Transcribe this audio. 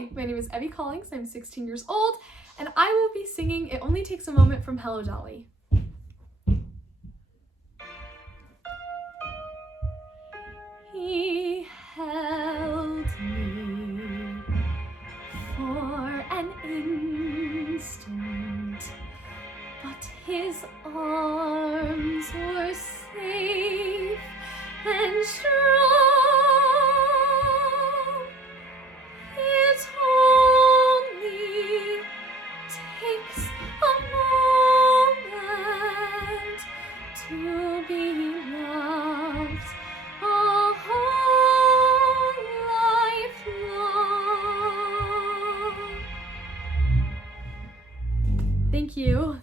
Hi, my name is Evie Collings. I'm 16 years old, and I will be singing It Only Takes a Moment from Hello Dolly. He held me for an instant, but his arms were safe and strong. It only takes a moment to be loved a whole life long. Thank you.